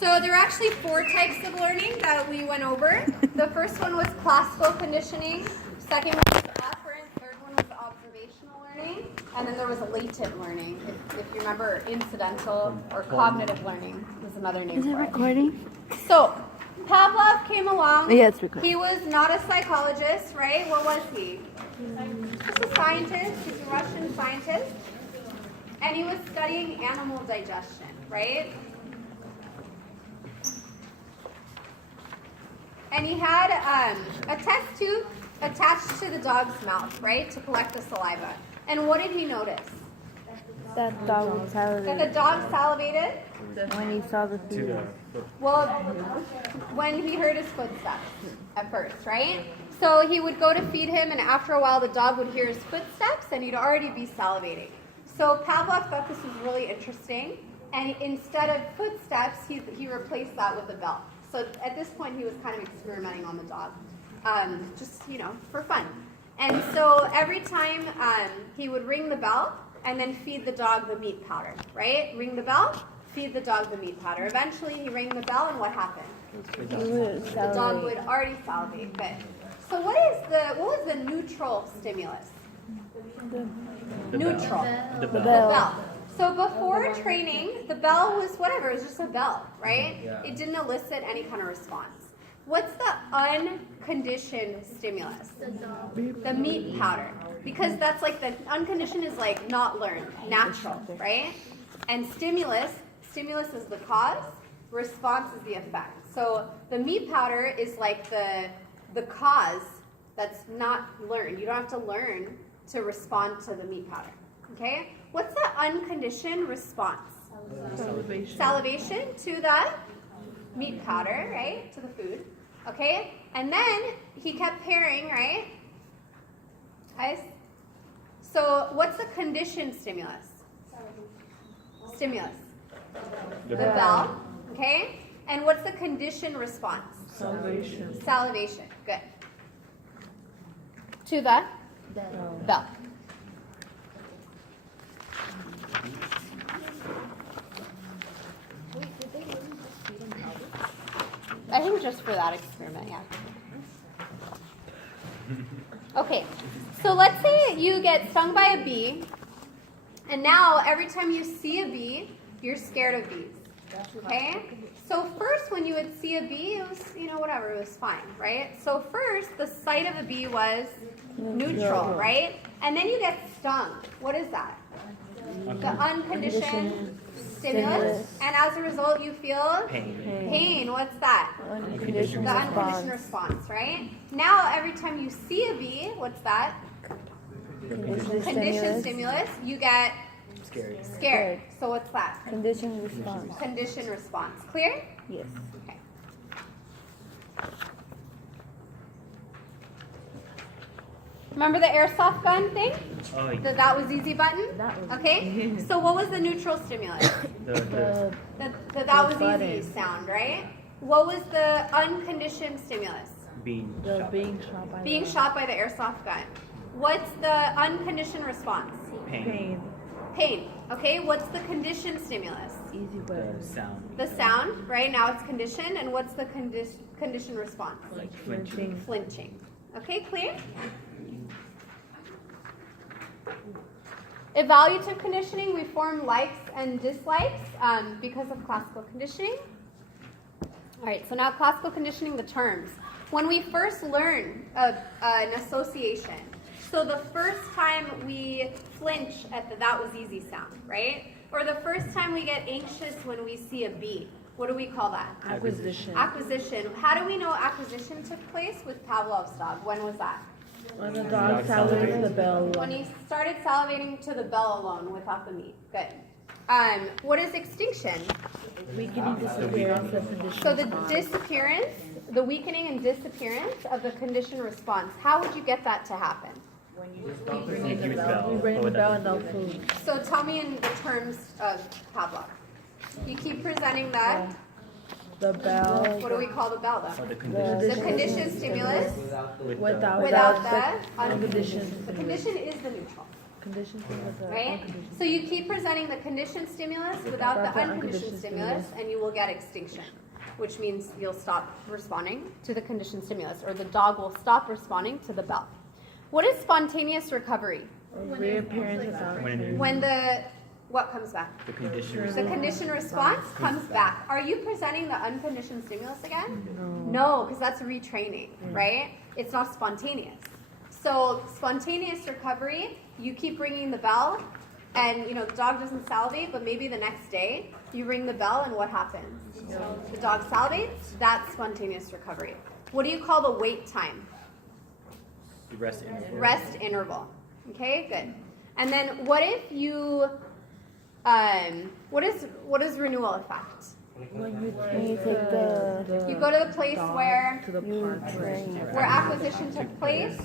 So there are actually 4 types of learning that we went over. The first one was classical conditioning. Second one was operant. Third one was observational learning. And then there was latent learning. If you remember, incidental or cognitive learning was another name for it. Is it recording? So Pavlov came along. Yeah, it's recording. He was not a psychologist, right? What was he? Just a scientist. He's a Russian scientist. And he was studying animal digestion, right? And he had a test tube attached to the dog's mouth, right, to collect the saliva. And what did he notice? That dog was That salivated the dog salivated? when he saw the food. Well, when he heard his footsteps at first, right? So he would go to feed him, and after a while the dog would hear his footsteps, and he'd already be salivating. So Pavlov thought this was really interesting, and instead of footsteps, he replaced that with a bell. So at this point, he was kind of experimenting on the dog, just, for fun. And so every time he would ring the bell and then feed the dog the meat powder, right? Ring the bell, feed the dog the meat powder. Eventually, he rang the bell, and what happened? The dog would already salivate. Good. So what was the neutral stimulus? Neutral. The bell. So before training, the bell was whatever. It was just a bell, right? Yeah. It didn't elicit any kind of response. What's the unconditioned stimulus? The meat powder. Because that's like the unconditioned is like not learned, natural, right? And stimulus is the cause, response is the effect. So the meat powder is like the cause that's not learned. You don't have to learn to respond to the meat powder, okay? What's the unconditioned response? Salivation to the meat powder, right? To the food, okay? And then he kept pairing, right? Guys? So what's the conditioned stimulus? Stimulus. The bell, okay? And what's the conditioned response? Salivation, good. To the bell. I think just for that experiment, yeah. Okay, so let's say you get stung by a bee, and now every time you see a bee, you're scared of bees, okay? So first when you would see a bee, it was, whatever, it was fine, right? So first, the sight of a bee was neutral, right? And then you get stung. What is that? The unconditioned stimulus, and as a result, you feel pain. What's that? The unconditioned response, right? Now, every time you see a bee, what's that? Conditioned stimulus. You get scared. So what's that? Conditioned response. Conditioned response. Clear? Yes. Okay. Remember the airsoft gun thing? Oh, yeah. That was easy button? That was okay. So what was the neutral stimulus? The That was easy sound, right? What was the unconditioned stimulus? being being shot by the airsoft gun. What's the unconditioned response? pain. Pain. Okay. What's the conditioned stimulus? Easy The way. sound. The sound, right? Now it's conditioned. And what's the conditioned response? Like flinching. Flinching. Okay, clear? Evaluative conditioning, we form likes and dislikes because of classical conditioning. All right, so now classical conditioning, the terms. When we first learn an association, so the first time we flinch at the that was easy sound, right? Or the first time we get anxious when we see a bee, what do we call that? Acquisition. Acquisition. How do we know acquisition took place with Pavlov's dog? When was that? When the dog salivated the bell. When he started salivating to the bell alone without the meat. Good. What is extinction? Weakening disappearance of conditioned So the response. disappearance, the weakening and disappearance of the conditioned response. How would you get that to happen? Ring the bell. We ring the bell and no food. So tell me in the terms of Pavlov. You keep presenting that. The bell. What do we call the bell Or though? the The condition. conditioned stimulus Without without the the unconditioned The stimulus. condition is the neutral. Conditioned stimulus. right? Unconditioned. So you keep presenting the conditioned stimulus without the unconditioned stimulus, and you will get extinction, which means you'll stop responding to the conditioned stimulus, or the dog will stop responding to the bell. What is spontaneous recovery? Reappearance without change. When what comes back? The condition. The conditioned response comes back. Are you presenting the unconditioned stimulus again? No. No, because that's retraining, right? It's not spontaneous. So spontaneous recovery, you keep ringing the bell, and the dog doesn't salivate, but maybe the next day you ring the bell, and what happens? The dog salivates. That's spontaneous recovery. What do you call the wait time? The rest interval. Rest interval. Okay, good. And then what if you, what is renewal effect? When you take the You go to the place where to the park. acquisition took place,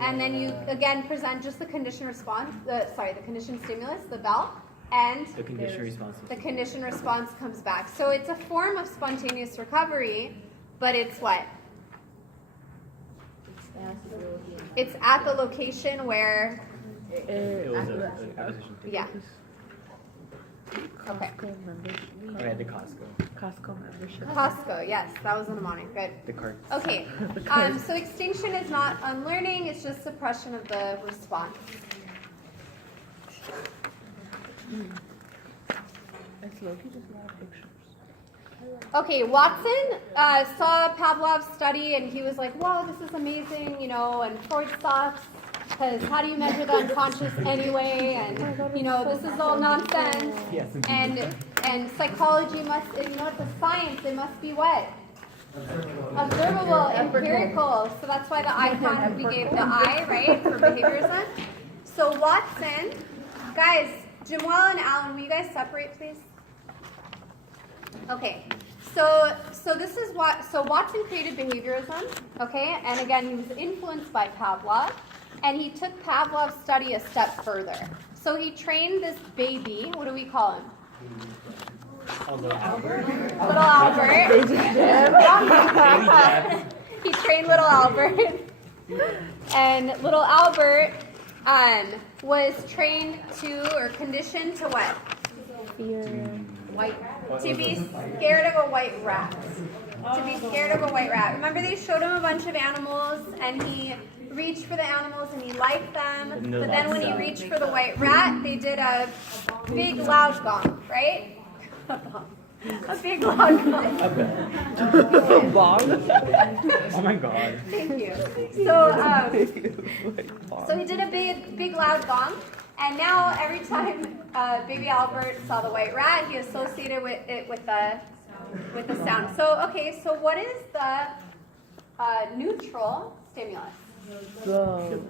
and then you again present just the conditioned response, the conditioned stimulus, the bell, and The condition response. the conditioned response comes back. So it's a form of spontaneous recovery, but it's what? It's at the location where, It was a acquisition. yeah. Okay. Costco membership. Okay, the Costco. Costco membership. Costco, yes, that was in the morning. Good. The cart. Okay. So extinction is not unlearning, it's just suppression of the response. It's Loki, just a lot of pictures. Okay, Watson saw Pavlov's study and he was like, whoa, this is amazing, and Freud stops, because how do you measure the unconscious anyway? And, this is all nonsense. Yes. And psychology must, it's a science, it must be what? Observable, empirical. So that's why the icon we gave the eye, right, for behaviorism. So Watson, guys, Jamal and Alan, will you guys separate, please? Okay, so this is what, so Watson created behaviorism, okay, and again, he was influenced by Pavlov, and he took Pavlov's study a step further. So he trained this baby, what do we call him? Little Albert. Little Albert. He trained little Albert, and little Albert was trained to, or conditioned to what? To be scared of a white rat. To be scared of a white rat. Remember they showed him a bunch of animals and he reached for the animals and he liked them. But then when he reached for the white rat, they did a big loud gong, right? A big loud gong. Oh my god. Thank you. So he did a big loud gong. And now every time baby Albert saw the white rat, he associated it with the sound. So so what is the neutral stimulus? The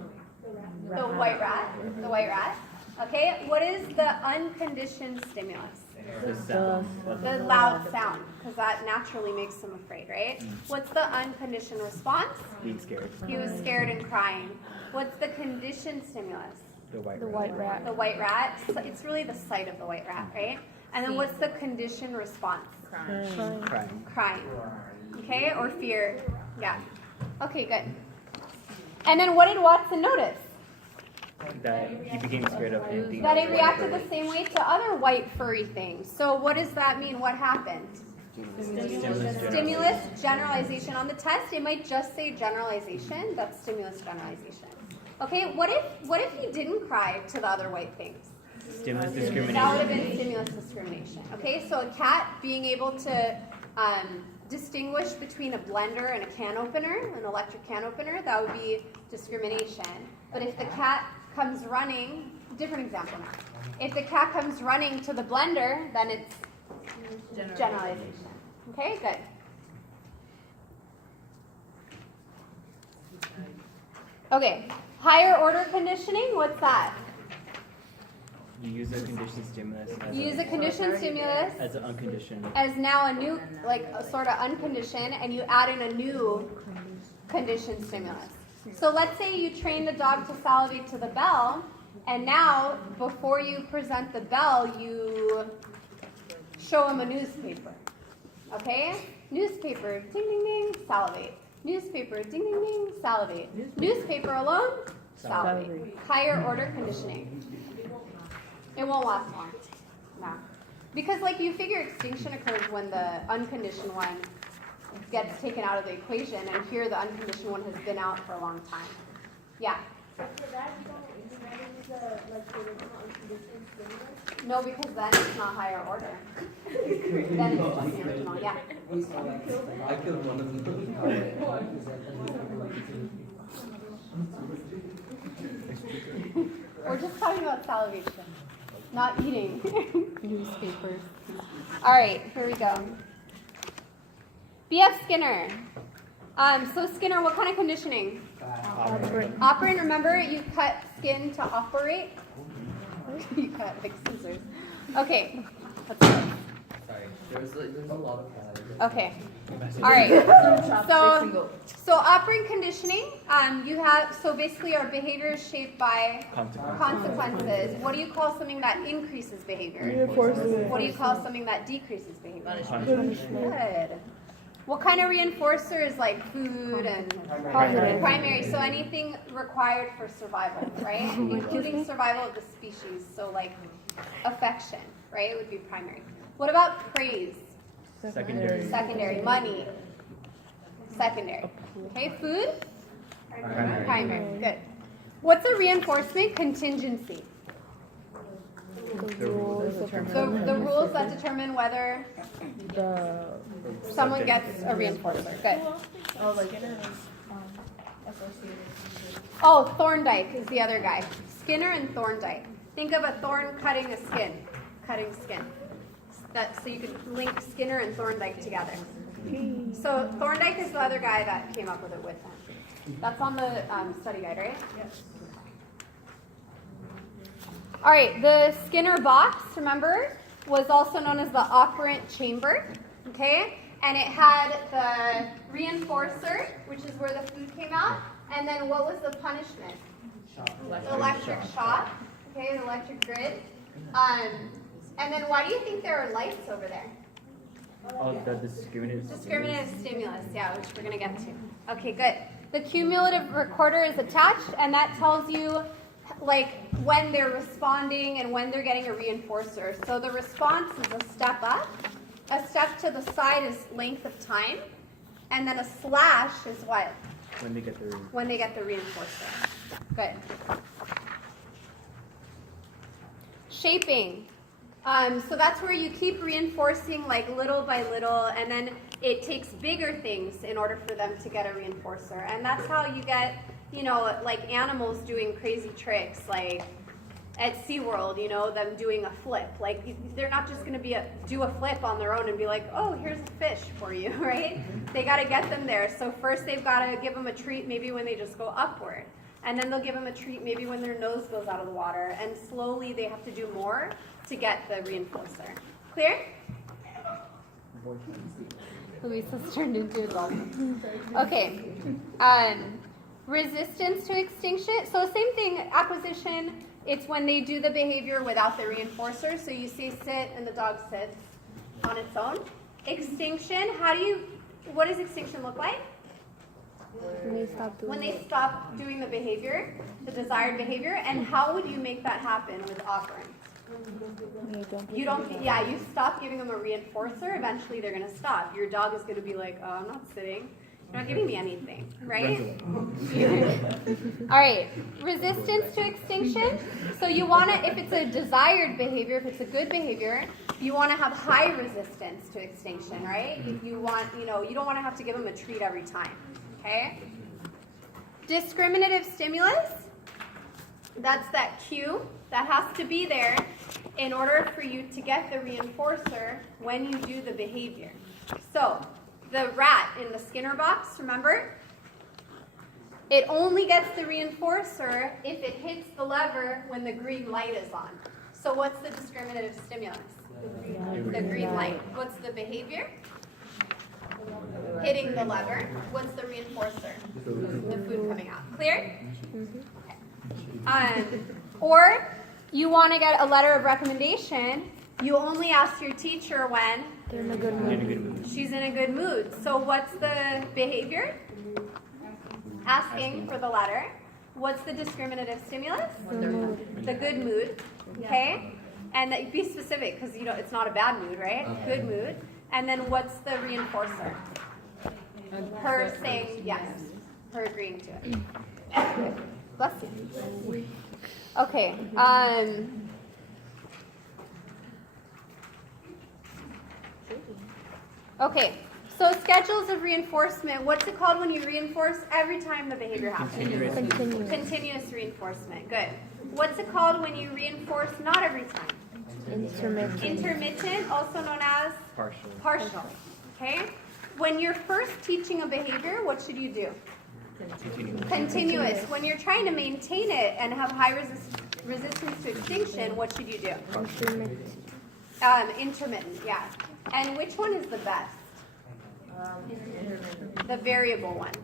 white rat. The white rat. Okay. What is the unconditioned stimulus? The sound. The loud sound, because that naturally makes them afraid, right? What's the unconditioned response? Being scared. He was scared and crying. What's the conditioned stimulus? The white rat. The white rat. So it's really the sight of the white rat, right? And then what's the conditioned response? Crying. Crying. Okay, or fear. Yeah. Okay, good. And then what did Watson notice? That he became scared of anything. That it reacted the same way to other white furry things. So what does that mean? What happened? Stimulus generalization. On the test, it might just say generalization. That's stimulus generalization. Okay, what if he didn't cry to the other white things? Stimulus discrimination. That would have been stimulus discrimination. Okay, so a cat being able to distinguish between a blender and a can opener, an electric can opener, that would be discrimination. But if the cat comes running, different example now. If the cat comes running to the blender, then it's generalization. Okay, good. Okay, higher order conditioning, what's that? You use a conditioned stimulus. You use a conditioned stimulus as an unconditioned. as now a new, like a sort of unconditioned, and you add in a new conditioned stimulus. So let's say you train the dog to salivate to the bell, and now before you present the bell, you show him a newspaper. Okay? Newspaper, ding ding ding, salivate. Newspaper, ding ding ding, salivate. Newspaper alone, salivate. Higher order conditioning. It won't last long. No. Because like you figure extinction occurs when the unconditioned one gets taken out of the equation, and here the unconditioned one has been out for a long time. Yeah? But for that, you don't use the original unconditioned stimulus? No, because then it's not higher order. Then it's just the original, yeah. I killed one of them. We're just talking about salivation, not eating newspapers. All right, here we go. B.F. Skinner. So Skinner, what kind of conditioning? Operant. Remember, you cut skin to operate. You cut like scissors. Okay, let's go. Sorry, there's a lot of that. Okay. All right. So operant conditioning. You have basically our behavior is shaped by consequences. What do you call something that increases behavior? Reinforcement. What do you call something that decreases behavior? Punishment. Good. What kind of reinforcer is like food and primary? So anything required for survival, right? Including survival of the species. So like affection, right? Would be primary. What about praise? Secondary. Money. Secondary. Okay, food? Primary. Good. What's a reinforcement? Contingency. The rules The rules that determine whether someone gets a reinforcer. Good. Oh, like Skinner is associated. Oh, Thorndike is the other guy. Skinner and Thorndike. Think of a thorn cutting skin. So you could link Skinner and Thorndike together. So Thorndike is the other guy that came up with it with him. That's on the study guide, right? Yes. All right, the Skinner box, remember, was also known as the operant chamber, okay? And it had the reinforcer, which is where the food came out, and then what was the punishment? The electric shock, okay, the electric grid. And then why do you think there are lights over there? Oh, the discriminative. Discriminative stimulus, yeah, which we're going to get to. Okay, good. The cumulative recorder is attached, and that tells you like when they're responding and when they're getting a reinforcer. So the response is a step up, a step to the side is length of time, and then a slash is what? When they get the reinforcer. Good. Shaping. So that's where you keep reinforcing like little by little, and then it takes bigger things in order for them to get a reinforcer. And that's how you get, like animals doing crazy tricks, like at SeaWorld, them doing a flip. Like they're not just going to do a flip on their own and be like, oh, here's a fish for you, right? They got to get them there. So first they've got to give them a treat maybe when they just go upward. And then they'll give them a treat maybe when their nose goes out of the water. And slowly they have to do more to get the reinforcer. Clear? Luisa's turned into a dolphin. Okay. Resistance to extinction. So same thing, acquisition. It's when they do the behavior without the reinforcer. So you say sit and the dog sits on its own. Extinction, what does extinction look like? When they stop doing the behavior, the desired behavior. And how would you make that happen with operands? You stop giving them a reinforcer, eventually they're going to stop. Your dog is going to be like, oh, I'm not sitting. You're not giving me anything, right? All right, resistance to extinction. So you want to, if it's a desired behavior, if it's a good behavior, you want to have high resistance to extinction, right? You want, you don't want to have to give them a treat every time, okay? Discriminative stimulus, that's that cue that has to be there in order for you to get the reinforcer when you do the behavior. So, the rat in the Skinner box, remember? It only gets the reinforcer if it hits the lever when the green light is on. So what's the discriminative stimulus? The green light. What's the behavior? Hitting the lever. What's the reinforcer? The food coming out. Clear? Okay. Or you want to get a letter of recommendation, you only ask your teacher when They're in a good mood. she's in a good mood. So what's the behavior? Asking for the letter. What's the discriminative stimulus? The good mood. Okay? And that, be specific because it's not a bad mood, right? Good mood. And then what's the reinforcer? Her saying yes. Her agreeing to it. Okay. Bless you. Okay. Okay. So schedules of reinforcement. What's it called when you reinforce every time the behavior happens? Continuous reinforcement. Good. What's it called when you reinforce not every time? Intermittent, also known as partial. Okay? When you're first teaching a behavior, what should you do? Continuous. When you're trying to maintain it and have high resistance to extinction, what should you do? Intermittent, yeah. And which one is the best? The variable ones.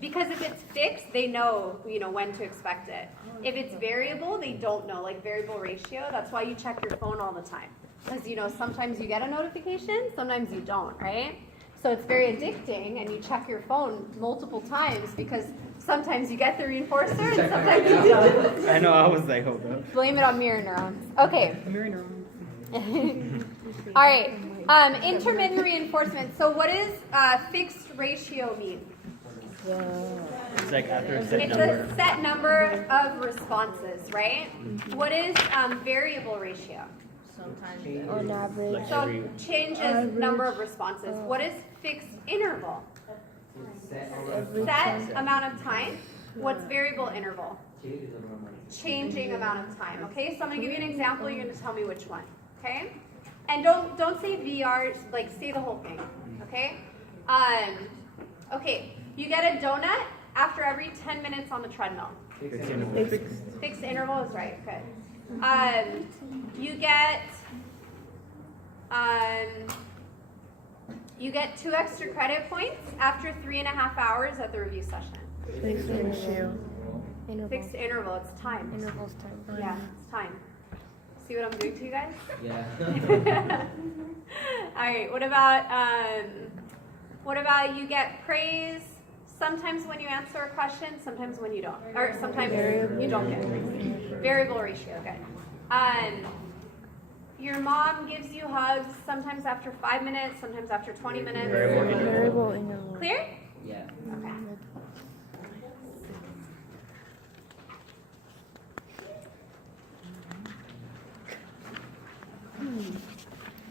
Because if it's fixed, they know, when to expect it. If it's variable, they don't know, like variable ratio. That's why you check your phone all the time. Because, sometimes you get a notification, sometimes you don't, right? So it's very addicting, and you check your phone multiple times because sometimes you get the reinforcer and sometimes you don't. I know, I was like, hold up. Blame it on mirror neurons. Okay. Mirror neurons. All right. Intermittent reinforcement. So what does fixed ratio mean? It's like after a set number. It's a set number of responses, right? What is variable ratio? Sometimes on average. So changes number of responses. What is fixed interval? Set amount of time. What's variable interval? Changing amount of time. Okay, so I'm gonna give you an example. You're gonna tell me which one. Okay, and don't say VR. Like say the whole thing. Okay. Okay. You get a donut after every 10 minutes on the treadmill. Fixed interval is right. Good. You get 2 extra credit points after 3.5 hours at the review session. Fixed ratio. Fixed interval. It's time. Interval's time. Yeah, it's time. See what I'm doing to you guys? Yeah. All right. What about you get praise sometimes when you answer a question, sometimes when you don't, or sometimes you don't get praise. Variable ratio. Good. Your mom gives you hugs sometimes after 5 minutes, sometimes after 20 minutes. Variable interval. Clear? Yeah. Okay.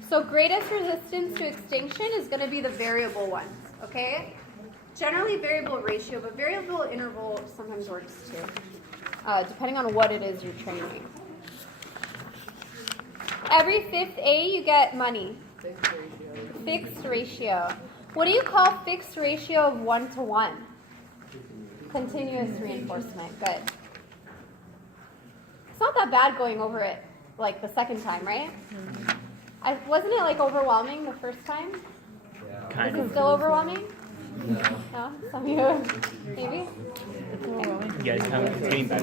So greatest resistance to extinction is going to be the variable ones, okay? Generally variable ratio, but variable interval sometimes works too, depending on what it is you're training. Every 5th A, you get money. Fixed ratio. What do you call fixed ratio of 1 to 1? Continuous reinforcement. Good. It's not that bad going over it like the second time, right? Wasn't it like overwhelming the first time? Yeah. Is it still overwhelming? No. No? Some of you? Maybe? Yeah, it's kind of getting back.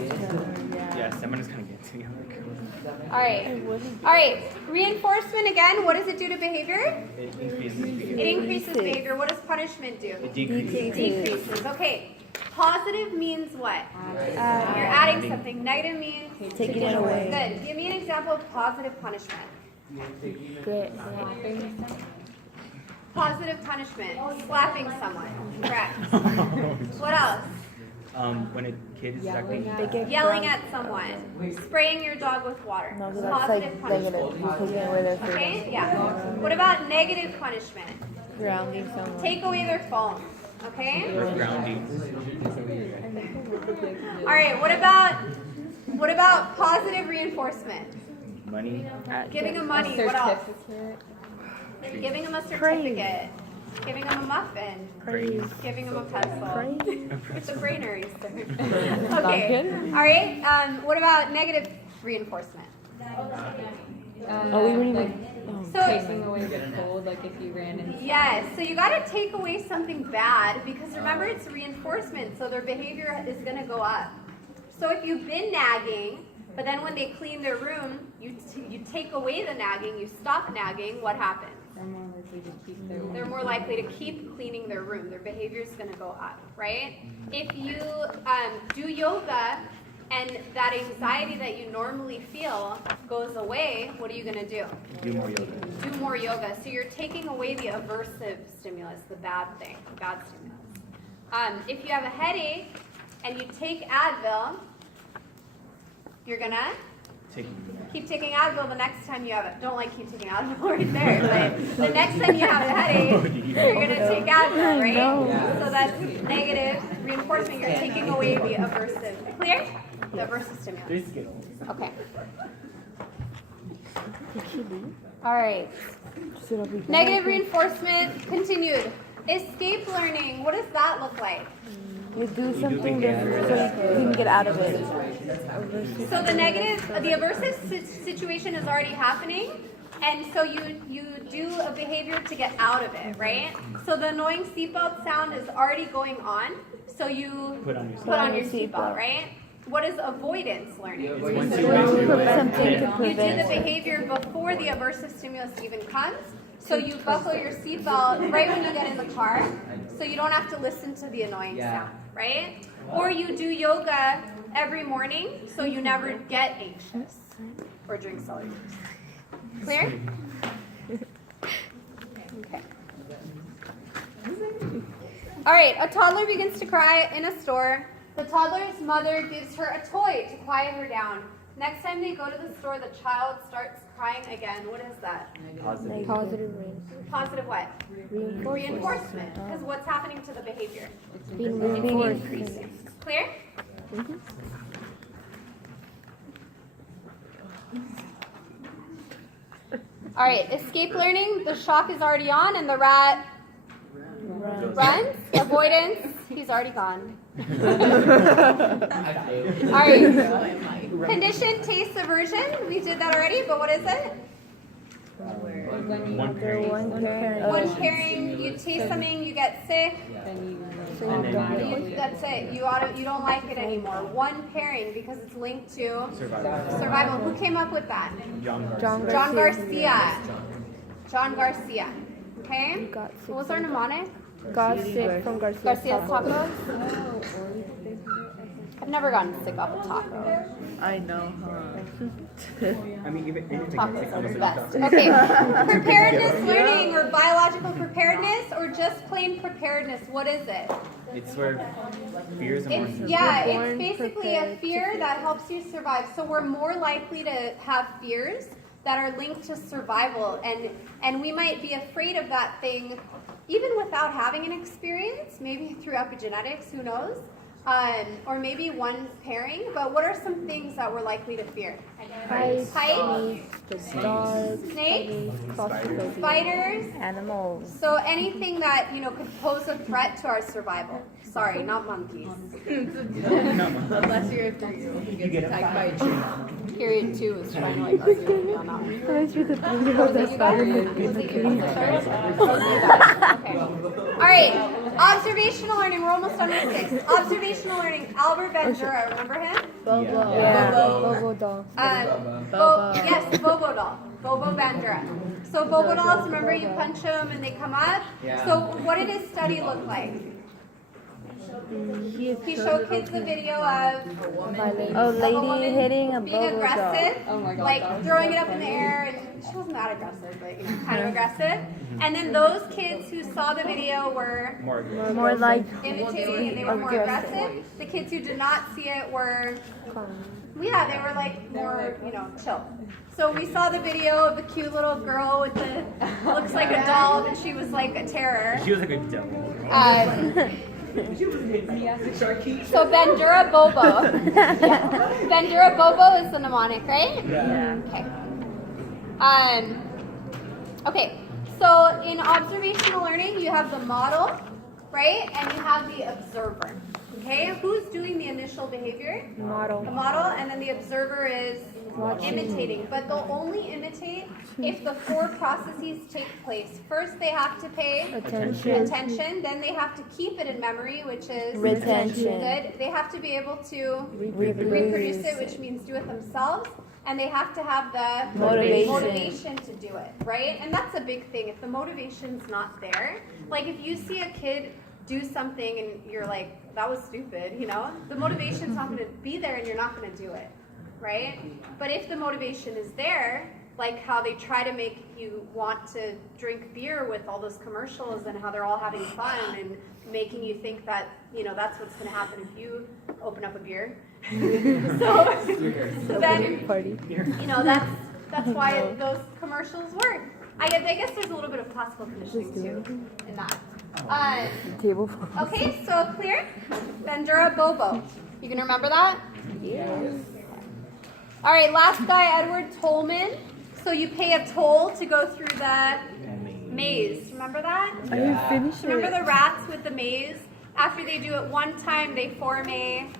Yeah, someone is kind of getting together. All right. Reinforcement again. What does it do to behavior? It increases behavior. It increases behavior. What does punishment do? It decreases. Decreases. Okay. Positive means what? You're adding something. Negative means Taking it away. Good. Give me an example of positive punishment. Great. Positive punishment. Slapping someone. Correct. What else? When a kid is acting. Yelling at someone. Spraying your dog with water. No, that's Positive like punishment. negative. You're taking away their freedom. Okay? Yeah. What about negative punishment? Grounding someone. Take away their phone. Okay? Or grounding. All right. What about positive reinforcement? Money. Giving them money. What else? Giving them a certificate. Giving them a muffin. Praise. Giving them a pencil. It's a brain eraser. Not Okay. good. All right. What about negative reinforcement? Oh, we wouldn't like even. taking away the cold, like if you ran in. Yes. So you got to take away something bad because remember it's reinforcement, so their behavior is going to go up. So if you've been nagging, but then when they clean their room, you take away the nagging, you stop nagging, what happens? likely to keep their They're more likely to keep cleaning their room. Their behavior is going to go up, right? If you do yoga and that anxiety that you normally feel goes away, what are you going to do? Do more yoga. Do more yoga. So you're taking away the aversive stimulus, the bad thing, the bad stimulus. If you have a headache and you take Advil, you're going to keep taking Advil the next time you have it. Don't like keep taking Advil right there, but the next time you have a headache, you're going to take Advil, right? Yeah. So that's negative reinforcement. You're taking away the aversive. Clear? The aversive stimulus. There's Skittles. Okay. All right. Negative reinforcement continued. Escape learning. What does that look like? You do something different so you can get out of it. So the aversive situation is already happening, and so you do a behavior to get out of it, right? So the annoying seatbelt sound is already going on, so you Put on your seatbelt, right? What is avoidance learning? Once You put something to You do the prevent. behavior before the aversive stimulus even comes. So you buckle your seatbelt right when you get in the car, so you don't have to listen to the annoying sound, right? Or you do yoga every morning, so you never get anxious or drink celery juice. Clear? Okay. All right, a toddler begins to cry in a store. The toddler's mother gives her a toy to quiet her down. Next time they go to the store, the child starts crying again. What is that? Positive. Positive reinforcement. Positive what? Reinforcement. Because what's happening to the behavior? Being It's reinforced. increasing. Clear? All right, escape learning. The shock is already on and the rat runs. Avoidance, he's already gone. All right. Conditioned taste aversion. We did that already, but what is it? One pairing. One pairing, you taste something, you get sick. That's it. You don't like it anymore. One pairing because it's linked to survival. Who came up with that? John Garcia. Okay. What was our mnemonic? Got sick from Garcia's Garcia's taco. tacos. I've never gotten sick off a taco. I know, I mean, even Tacos are the best. Okay. Preparedness learning or biological preparedness or just plain preparedness. What is it? it's where fears are more. It's basically a fear that helps you survive. So we're more likely to have fears that are linked to survival, and we might be afraid of that thing even without having an experience, maybe through epigenetics, who knows? Or maybe one pairing, but what are some things that we're likely to fear? Heights, snakes, spiders, animals. so anything that could pose a threat to our survival. Sorry, not monkeys. Unless you're a 3-year-old who gets attacked by a tree. Period 2 was trying to argue with me on that one. I was with the 3-year-old that's better than being a kid. Okay. All right. Observational learning. We're almost done with 6. Observational learning. Albert Bandura. Remember him? Bobo. Yeah. Bobo doll. Yes, Bobo doll. Bobo Bandura. So Bobo dolls, remember you punch them and they come up? Yeah. So what did his study look like? He showed kids the video of A lady hitting a being Bobo doll. aggressive, Oh my God, like that was throwing it up in the air, and she wasn't that aggressive, but kind of aggressive. And then those kids who saw the video were More like imitating and they were more aggressive. The kids who did not see it were, they were like more, chill. So we saw the video of the cute little girl with the, looks like a doll, and she was like a terror. She was like a devil. So Bandura Bobo. Bandura Bobo is the mnemonic, right? Yeah. Okay. Okay. So in observational learning, you have the model, right? And you have the observer. Okay. Who's doing the initial behavior? The model. model, and then the observer is imitating. But they'll only imitate if the 4 processes take place. First, they have to pay attention. Then they have to keep it in memory, which is Retention. Good. They have to be able to reproduce it, which means do it themselves. and they have to have the motivation to do it, right? And that's a big thing. If the motivation's not there, like if you see a kid do something and you're like, that was stupid, you know, the motivation's not going to be there and you're not going to do it, right? But if the motivation is there, like how they try to make you want to drink beer with all those commercials and how they're all having fun and making you think that, you know, that's what's going to happen if you open up a beer. so then, you know, that's why those commercials work. I guess there's a little bit of classical conditioning too in that. Table. Okay, so clear? Bandura Bobo. You can remember that? Yes. All right, last guy, Edward Tolman. So you pay a toll to go through the maze. Remember that? I didn't finish it. Remember the rats with the maze? After they do it one time, they form a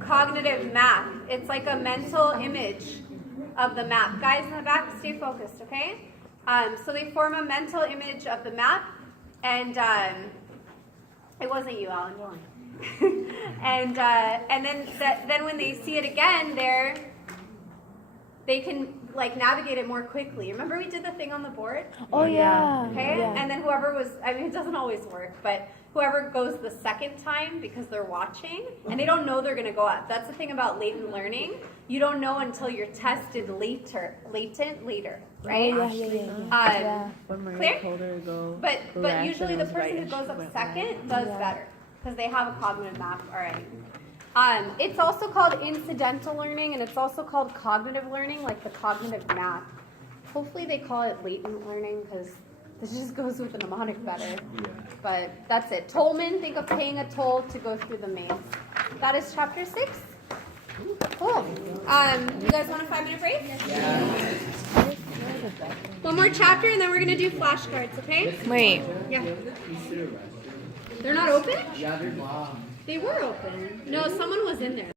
cognitive map. It's like a mental image of the map. Guys in the back, stay focused, okay? So they form a mental image of the map, and it wasn't you, Alan. Go on. and then when they see it again, they can like navigate it more quickly. Remember we did the thing on the board? Oh yeah. Okay, Yeah. and then whoever was, I mean, it doesn't always work, but whoever goes the second time because they're watching and they don't know they're going to go out. That's the thing about latent learning. You don't know until you're tested later, right? Oh, yeah. When Maria Clear? told her to go But correct, usually and the it was person right who and goes she up went second right. does better because they have a cognitive map already. It's also called incidental learning, and it's also called cognitive learning, like the cognitive map. Hopefully they call it latent learning because this just goes with the mnemonic better. Yeah. But that's it. Tollman, think of paying a toll to go through the maze. That is chapter 6. Cool. You guys want a 5-minute break? Yeah. One more chapter, and then we're going to do flashcards, okay? Wait. Yeah. They're not open? Yeah, they're long. They were open. No, someone was in there.